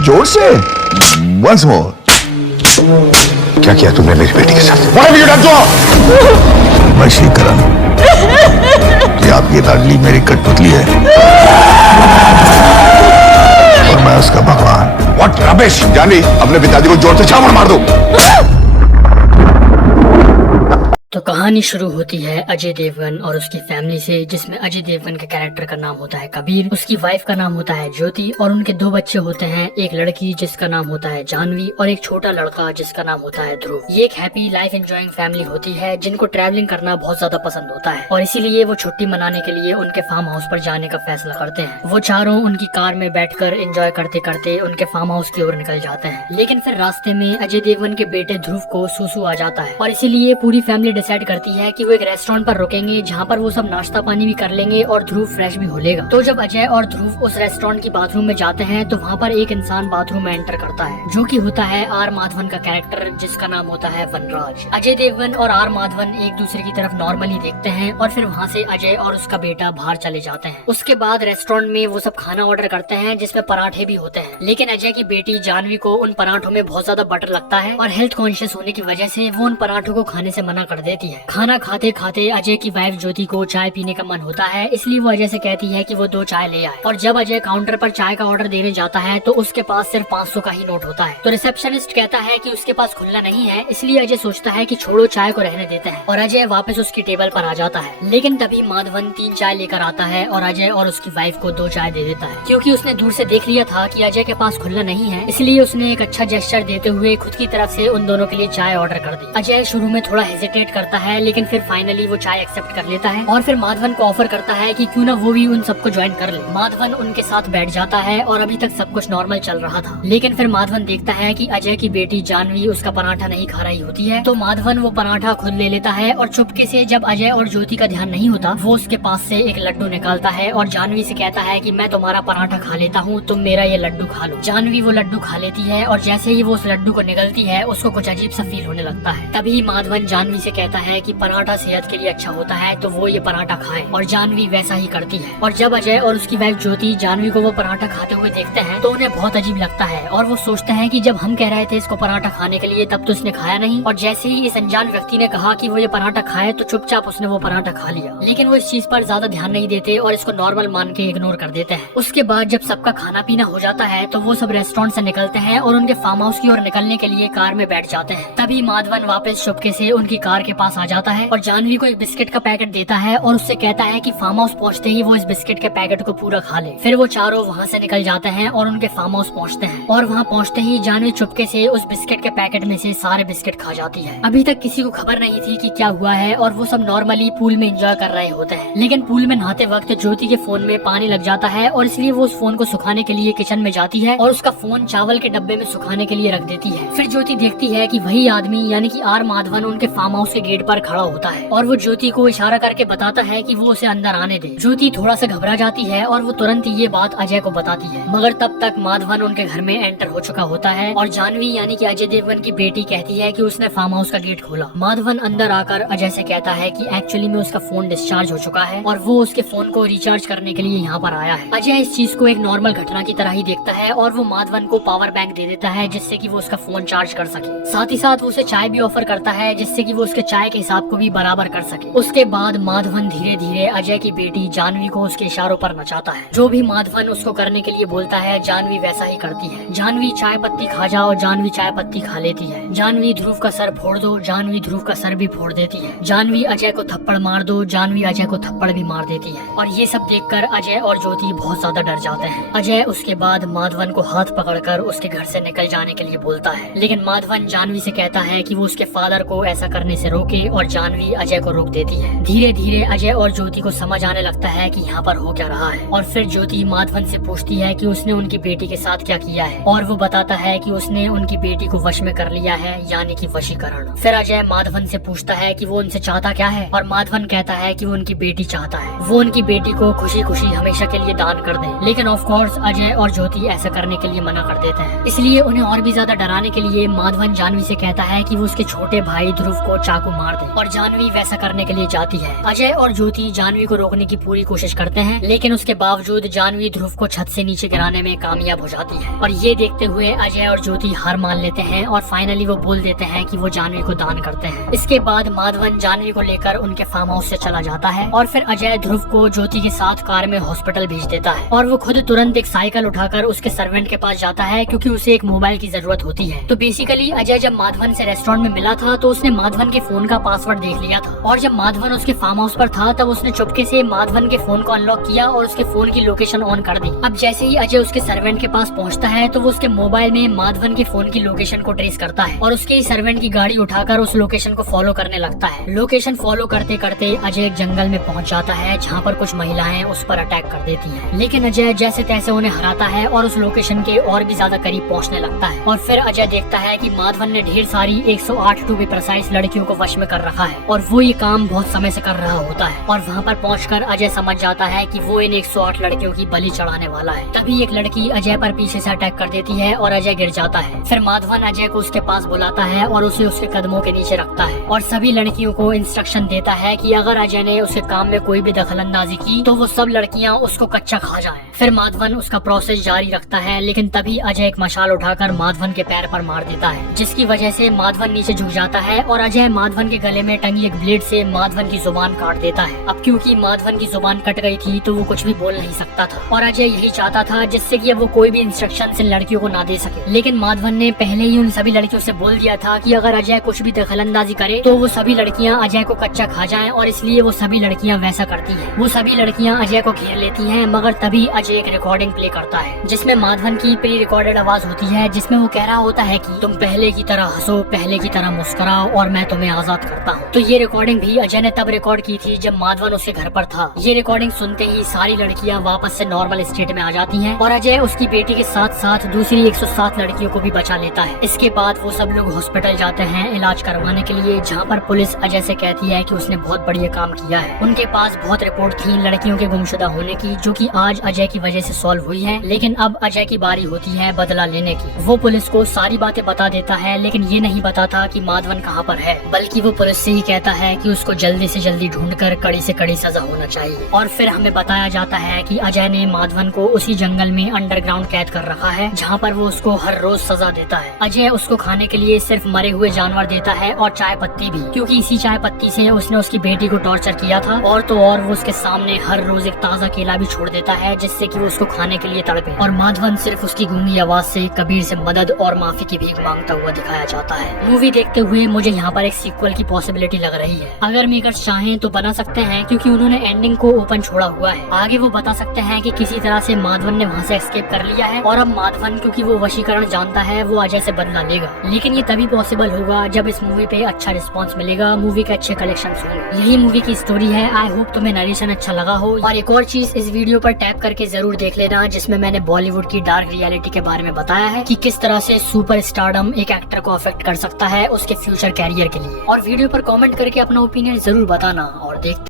जोर से once more. क्या किया तुमने मेरी बेटी के साथ? What have you done to her? वशीकरण। ये आपकी लाडली मेरी कठपुतली है और मैं उसका भगवान। What rubbish! जानवी, अपने पिताजी को जोर से चावल मार दो। तो कहानी शुरू होती है अजय देवगन और उसकी फैमिली से, जिसमें अजय देवगन के कैरेक्टर का नाम होता है कबीर, उसकी वाइफ का नाम होता है ज्योति और उनके 2 बच्चे होते हैं, एक लड़की जिसका नाम होता है जानवी और एक छोटा लड़का जिसका नाम होता है ध्रुव। ये एक हैप्पी लाइफ एंजॉइंग फैमिली होती है जिनको ट्रैवलिंग करना बहुत ज्यादा पसंद होता है और इसीलिए वो छुट्टी मनाने के लिए उनके फार्म हाउस पर जाने का फैसला करते हैं। वो चारों उनकी कार में बैठकर एंजॉय करते करते उनके फार्म हाउस की ओर निकल जाते हैं, लेकिन फिर रास्ते में अजय देवगन के बेटे ध्रुव को सूसू आ जाता है और इसीलिए पूरी फैमिली डिसाइड करती है कि वो एक रेस्टोरेंट पर रुकेंगे जहाँ पर वो सब नाश्ता पानी भी कर लेंगे और ध्रुव फ्रेश भी हो लेगा। तो जब अजय और ध्रुव उस रेस्टोरेंट की बाथरूम में जाते हैं तो वहाँ पर एक इंसान बाथरूम में एंटर करता है जो कि होता है आर माधवन का कैरेक्टर जिसका नाम होता है वनराज। अजय देवगन और आर माधवन एक दूसरे की तरफ नॉर्मली देखते हैं और फिर वहाँ से अजय और उसका बेटा बाहर चले जाते हैं। उसके बाद रेस्टोरेंट में वो सब खाना ऑर्डर करते हैं जिसमें पराठे भी होते हैं, लेकिन अजय की बेटी जानवी को उन पराठों में बहुत ज्यादा बटर लगता है और हेल्थ कॉन्शियस होने की वजह से वो उन पराठों को खाने से मना कर देती है। खाना खाते खाते अजय की वाइफ ज्योति को चाय पीने का मन होता है, इसलिए वो अजय से कहती है कि वो 2 चाय ले आए और जब अजय काउंटर पर चाय का ऑर्डर देने जाता है तो उसके पास सिर्फ 500 का ही नोट होता है। तो रिसेप्शनिस्ट कहता है कि उसके पास खुला नहीं है, इसलिए अजय सोचता है कि छोड़ो चाय को रहने देते हैं और अजय वापस उसकी टेबल पर आ जाता है। लेकिन तभी माधवन 3 चाय लेकर आता है और अजय और उसकी वाइफ को 2 चाय दे देता है, क्योंकि उसने दूर से देख लिया था कि अजय के पास खुला नहीं है, इसलिए उसने एक अच्छा जेस्चर देते हुए खुद की तरफ से उन दोनों के लिए चाय ऑर्डर कर दी। अजय शुरू में थोड़ा हेजिटेट करता है, लेकिन फिर फाइनली वो चाय एक्सेप्ट कर लेता है और फिर माधवन को ऑफर करता है कि क्यों ना वो भी उन सबको ज्वाइन कर ले। माधवन उनके साथ बैठ जाता है और अभी तक सब कुछ नॉर्मल चल रहा था, लेकिन फिर माधवन देखता है कि अजय की बेटी जानवी उसका पराठा नहीं खा रही होती है, तो माधवन वो पराठा खुद ले लेता है और चुपके से जब अजय और ज्योति का ध्यान नहीं होता वो उसके पास से एक लड्डू निकालता है और जानवी से कहता है कि मैं तुम्हारा पराठा खा लेता हूँ, तुम मेरा ये लड्डू खा लो। जानवी वो लड्डू खा लेती है और जैसे ही वो उस लड्डू को निगलती है उसको कुछ अजीब सा फील होने लगता है। तभी माधवन जानवी से कहता है कि पराठा सेहत के लिए अच्छा होता है तो वो ये पराठा खाए और जानवी वैसा ही करती है। और जब अजय और उसकी वाइफ ज्योति जानवी को वो पराठा खाते हुए देखते हैं तो उन्हें बहुत अजीब लगता है और वो सोचते हैं कि जब हम कह रहे थे इसको पराठा खाने के लिए तब तो उसने खाया नहीं, और जैसे ही इस अनजान व्यक्ति ने कहा कि वो ये पराठा खाए तो चुपचाप उसने वो पराठा खा लिया। लेकिन वो इस चीज पर ज्यादा ध्यान नहीं देते और इसको नॉर्मल मान के इग्नोर कर देते हैं। उसके बाद जब सबका खाना पीना हो जाता है तो वो सब रेस्टोरेंट से निकलते हैं और उनके फार्म हाउस की ओर निकलने के लिए कार में बैठ जाते हैं। तभी माधवन वापस चुपके से उनकी कार के पास आ जाता है और जानवी को एक बिस्किट का पैकेट देता है और उससे कहता है कि फार्म हाउस पहुंचते ही वो इस बिस्किट के पैकेट को पूरा खा ले। फिर वो चारों वहाँ से निकल जाते हैं और उनके फार्म हाउस पहुँचते हैं और वहाँ पहुँचते ही जानवी चुपके से उस बिस्किट के पैकेट में से सारे बिस्किट खा जाती है। अभी तक किसी को खबर नहीं थी कि क्या हुआ है और वो सब नॉर्मली पूल में एंजॉय कर रहे होते हैं, लेकिन पूल में नहाते वक्त ज्योति के फोन में पानी लग जाता है और इसलिए वो उस फोन को सुखाने के लिए किचन में जाती है और उसका फोन चावल के डब्बे में सुखाने के लिए रख देती है। फिर ज्योति देखती है कि वही आदमी यानी कि आर माधवन उनके फार्म हाउस के गेट पर खड़ा होता है और वो ज्योति को इशारा करके बताता है कि वो उसे अंदर आने दे। ज्योति थोड़ा सा घबरा जाती है और वो तुरंत ये बात अजय को बताती है, मगर तब तक माधवन उनके घर में एंटर हो चुका होता है और जानवी यानी कि अजय देवगन की बेटी कहती है कि उसने फार्म हाउस का गेट खोला। माधवन अंदर आकर अजय से कहता है कि एक्चुअली में उसका फोन डिस्चार्ज हो चुका है और वो उसके फोन को रिचार्ज करने के लिए यहाँ पर आया है। अजय इस चीज को एक नॉर्मल घटना की तरह ही देखता है और वो माधवन को पावर बैंक दे देता है जिससे कि वो उसका फोन चार्ज कर सके। साथ ही साथ वो उसे चाय भी ऑफर करता है जिससे कि वो उसके चाय के हिसाब को भी बराबर कर सके। उसके बाद माधवन धीरे धीरे अजय की बेटी जानवी को उसके इशारों पर नचाता है। जो भी माधवन उसको करने के लिए बोलता है जानवी वैसा ही करती है। जानवी चाय पत्ती खा जाओ, जानवी चाय पत्ती खा लेती है। जानवी ध्रुव का सर फोड़ दो, जानवी ध्रुव का सर भी फोड़ देती है। जानवी अजय को थप्पड़ मार दो, जानवी अजय को थप्पड़ भी मार देती है। और ये सब देखकर अजय और ज्योति बहुत ज्यादा डर जाते हैं। अजय उसके बाद माधवन को हाथ पकड़कर उसके घर से निकल जाने के लिए बोलता है, लेकिन माधवन जानवी से कहता है कि वो उसके फादर को ऐसा करने से रोके और जानवी अजय को रोक देती है। धीरे धीरे अजय और ज्योति को समझ आने लगता है कि यहाँ पर हो क्या रहा है और फिर ज्योति माधवन से पूछती है कि उसने उनकी बेटी के साथ क्या किया है और वो बताता है कि उसने उनकी बेटी को वश में कर लिया है यानी कि वशीकरण। फिर अजय माधवन से पूछता है कि वो उनसे चाहता क्या है और माधवन कहता है कि वो उनकी बेटी चाहता है, वो उनकी बेटी को खुशी खुशी हमेशा के लिए दान कर दे। लेकिन ऑफ कोर्स अजय और ज्योति ऐसा करने के लिए मना कर देते हैं। इसलिए उन्हें और भी ज्यादा डराने के लिए माधवन जानवी से कहता है कि वो उसके छोटे भाई ध्रुव को चाकू को मार दे और जानवी वैसा करने के लिए जाती है। अजय और ज्योति जानवी को रोकने की पूरी कोशिश करते हैं, लेकिन उसके बावजूद जानवी ध्रुव को छत से नीचे गिराने में कामयाब हो जाती है। और ये देखते हुए अजय और ज्योति हार मान लेते हैं और फाइनली वो बोल देते हैं कि वो जानवी को दान करते हैं। इसके बाद माधवन जानवी को लेकर उनके फार्म हाउस से चला जाता है और फिर अजय ध्रुव को ज्योति के साथ कार में हॉस्पिटल भेज देता है और वो खुद तुरंत एक साइकिल उठाकर उसके सर्वेंट के पास जाता है क्योंकि उसे एक मोबाइल की जरूरत होती है। तो बेसिकली अजय जब माधवन से रेस्टोरेंट में मिला था तो उसने माधवन के फोन का पासवर्ड देख लिया था और जब माधवन उसके फार्म हाउस पर था तब उसने चुपके से माधवन के फोन को अनलॉक किया और उसके फोन की लोकेशन ऑन कर दी। अब जैसे ही अजय उसके सर्वेंट के पास पहुंचता है तो वो उसके मोबाइल में माधवन के फोन की लोकेशन को ट्रेस करता है और उसके सर्वेंट की गाड़ी उठाकर उस लोकेशन को फॉलो करने लगता है। लोकेशन फॉलो करते करते अजय एक जंगल में पहुंच जाता है जहाँ पर कुछ महिलाएं उस पर अटैक कर देती हैं। लेकिन अजय जैसे तैसे उन्हें हराता है और उस लोकेशन के और भी ज्यादा करीब पहुंचने लगता है और फिर अजय देखता है कि माधवन ने ढेर सारी 108 टू बी प्रिसाइज लड़कियों को वश में कर रखा है और वो ये काम बहुत समय से कर रहा होता है। और वहाँ पर पहुंचकर अजय समझ जाता है कि वो इन 108 लड़कियों की बलि चढ़ाने वाला है। तभी एक लड़की अजय पर पीछे से अटैक कर देती है और अजय गिर जाता है। फिर माधवन अजय को उसके पास बुलाता है और उसे उसके कदमों के नीचे रखता है और सभी लड़कियों को इंस्ट्रक्शन देता है कि अगर अजय ने उसके काम में कोई भी दखलंदाजी की तो वो सब लड़कियां उसको कच्चा खा जाएं। फिर माधवन उसका प्रोसेस जारी रखता है, लेकिन तभी अजय एक मशाल उठाकर माधवन के पैर पर मार देता है, जिसकी वजह से माधवन नीचे झुक जाता है और अजय माधवन के गले में टंगी एक ब्लेड से माधवन की जुबान काट देता है। अब क्योंकि माधवन की जुबान कट गई थी तो वो कुछ भी बोल नहीं सकता था और अजय यही चाहता था जिससे कि अब वो कोई भी इंस्ट्रक्शन इन लड़कियों को ना दे सके। लेकिन माधवन ने पहले ही उन सभी लड़कियों से बोल दिया था कि अगर अजय कुछ भी दखलंदाजी करे तो वो सभी लड़कियां अजय को कच्चा खा जाएं और इसलिए वो सभी लड़कियां वैसा करती हैं। वो सभी लड़कियां अजय को घेर लेती हैं, मगर तभी अजय एक रिकॉर्डिंग प्ले करता है जिसमें माधवन की प्री रिकॉर्डेड आवाज होती है जिसमें वो कह रहा होता है कि तुम पहले की तरह हंसो, पहले की तरह मुस्कुराओ और मैं तुम्हें आजाद करता हूँ। तो ये रिकॉर्डिंग भी अजय ने तब रिकॉर्ड की थी जब माधवन उसके घर पर था। ये रिकॉर्डिंग सुनते ही सारी लड़कियां वापस से नॉर्मल स्टेट में आ जाती हैं और अजय उसकी बेटी के साथ साथ दूसरी 107 लड़कियों को भी बचा लेता है। इसके बाद वो सब लोग हॉस्पिटल जाते हैं इलाज करवाने के लिए, जहाँ पर पुलिस अजय से कहती है कि उसने बहुत बढ़िया काम किया है। उनके पास बहुत रिपोर्ट थी लड़कियों के गुमशुदा होने की, जो कि आज अजय की वजह से सॉल्व हुई है। लेकिन अब अजय की बारी होती है बदला लेने की। वो पुलिस को सारी बातें बता देता है, लेकिन ये नहीं बताता कि माधवन कहाँ पर है, बल्कि वो पुलिस से ही कहता है कि उसको जल्दी से जल्दी ढूंढकर कड़ी से कड़ी सजा होना चाहिए। और फिर हमें बताया जाता है कि अजय ने माधवन को उसी जंगल में अंडरग्राउंड कैद कर रखा है, जहाँ पर वो उसको हर रोज सजा देता है। अजय उसको खाने के लिए सिर्फ मरे हुए जानवर देता है और चाय पत्ती भी, क्योंकि इसी चाय पत्ती से उसने उसकी बेटी को टॉर्चर किया था। और तो और वो उसके सामने हर रोज एक ताजा केला भी छोड़ देता है जिससे कि वो उसको खाने के लिए तड़पे। और माधवन सिर्फ उसकी गूंगी आवाज से कबीर से मदद और माफी की भीख मांगता हुआ दिखाया जाता है। मूवी देखते हुए मुझे यहाँ पर एक सीक्वल की पॉसिबिलिटी लग रही है। अगर मेकर्स चाहें तो बना सकते हैं, क्योंकि उन्होंने एंडिंग को ओपन छोड़ा हुआ है। आगे वो बता सकते हैं कि किसी तरह से माधवन ने वहाँ से एस्केप कर लिया है और अब माधवन, क्योंकि वो वशीकरण जानता है, वो अजय से बदला लेगा। लेकिन ये तभी पॉसिबल होगा जब इस मूवी पे अच्छा रिस्पॉन्स मिलेगा, मूवी के अच्छे कलेक्शंस होंगे। यही मूवी की स्टोरी है। आई होप तुम्हें नरेशन अच्छा लगा हो। और एक और चीज इस वीडियो पर टैप करके जरूर देख लेना, जिसमें मैंने बॉलीवुड की डार्क रियलिटी के बारे में बताया है कि किस तरह से सुपर स्टारडम एक एक्टर को अफेक्ट कर सकता है उसके फ्यूचर कैरियर के लिए। और वीडियो पर कमेंट करके अपना ओपिनियन जरूर बताना और देखते